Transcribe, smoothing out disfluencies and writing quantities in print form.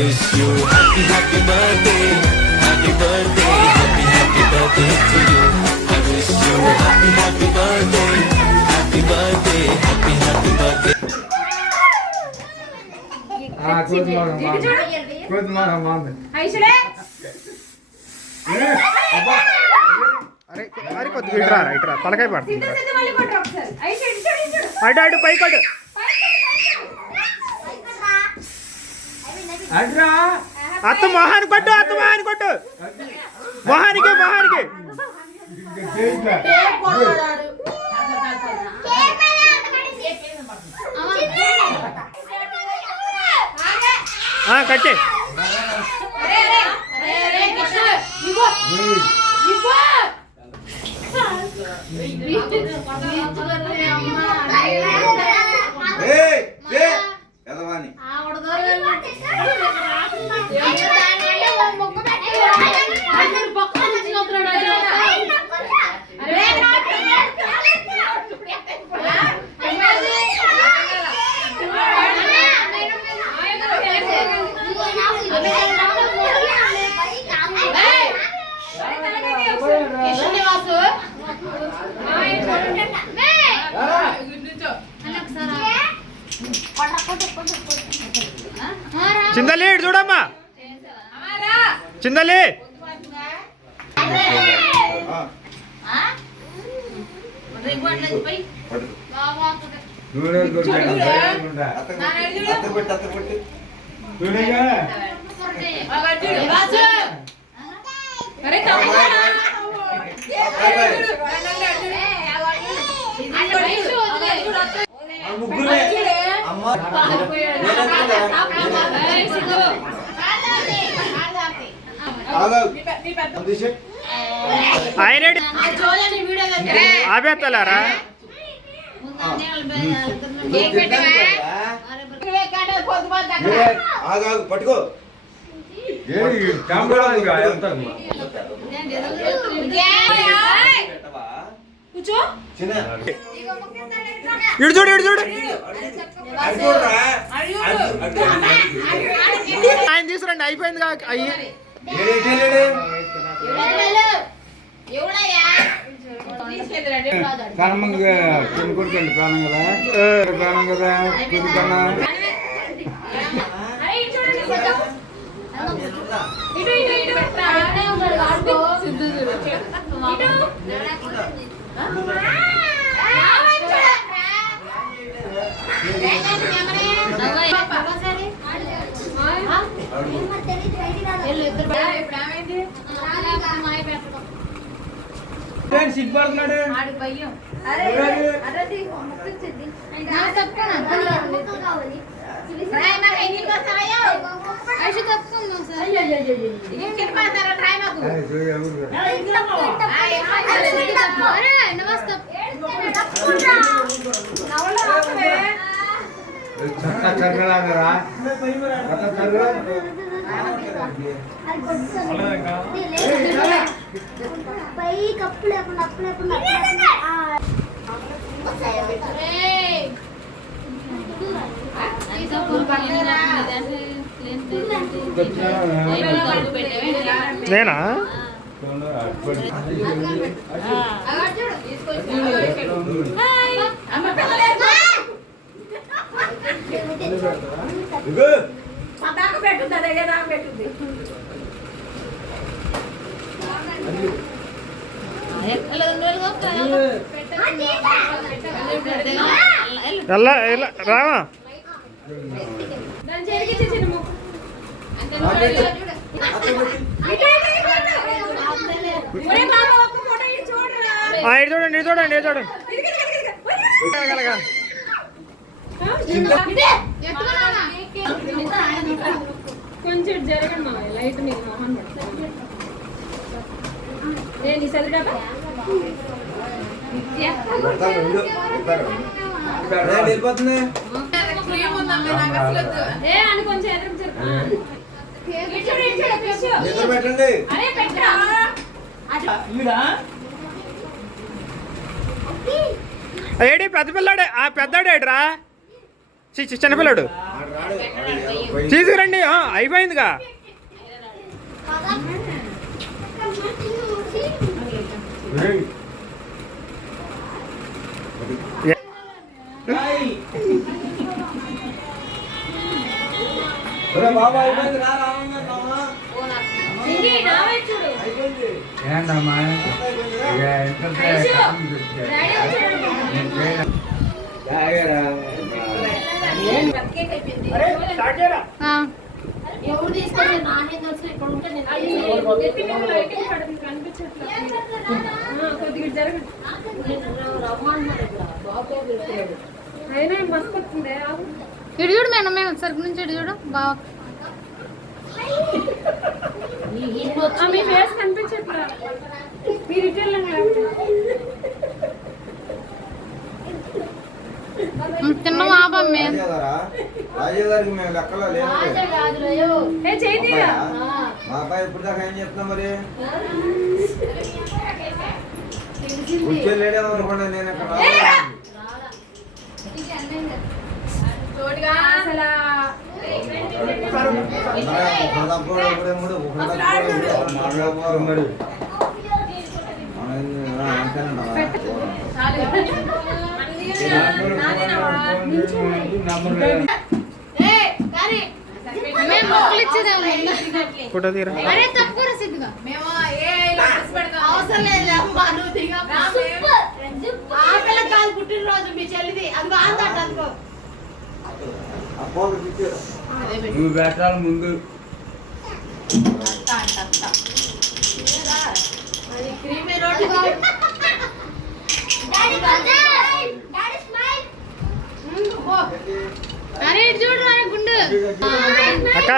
wish you happy happy birthday, happy birthday, happy birthday to you. I wish you happy happy birthday, happy birthday, happy birthday. Good morning, mom. అరే కొద్దిగా ఇట్రా ఇట్రా తలకాయ పడుతుంది అటు అటు పై కొట్టు అత్త మొహాన్ని కొట్టు అత్త మొహాన్ని కొట్టు మొహానికి మొహానికి కట్టే చిందలి ఇటు చూడమ్మా చిందలి ఆపేస్తలేరా పట్టుకో ఇటు చూడు ఇటు చూడు ఆయన తీసుకురండి అయిపోయింది కాక అయ్యి ప్రాణంగా కొడుకండి ప్రాణం కదా ప్రాణం కదా కొడుకన్నా సిగ్గుపడుతున్నాడు చక్కలాగరా నేనా రావా చూడండి చూడండి చూడండి కొంచెం జరగండి మా లైట్ మీకు మొహన్ నేను చదివాను కొంచెం ఏడి పెద్ద పిల్లాడే ఆ పెద్దాడేడ్రా చిన్నపిల్లాడు తీసుకురండి అయిపోయిందిగా. ఏంటమ్మా ఎవరు తీసుకొచ్చి నానే తెలుసు ఇక్కడ ఉంటే కొద్దిగా జరగండి. అయినా మస్తు వస్తుంది. ఇటు చూడు మేడం, మేము సరుకు నుంచి ఇటు చూడు బాగా మీ ఫేస్ కనిపించట్లా. మీరు ఇటు వెళ్ళండి. తిన్న మాపమ్మే రాజుగారికి మేము లెక్కలో లేదు. చేతిరా మా అబ్బాయి ఇప్పుడు దాకా ఏం చెప్తున్నా మరి కూర్చోలేడేమో అనుకోండి. నేను అక్కడ మొక్కలు ఇచ్చేదేమో. ఫోటో తీరా. అరే తక్కువ రసీదుగా అవసరం లేదు. కాదు పుట్టినరోజు మీ చెల్లిది అది బాగుందట. అనుకో నువ్వు పెట్టాలి ముందు. అది క్రీమీ రోడ్డు. అరే ఇటు చూడు గుండు అక్క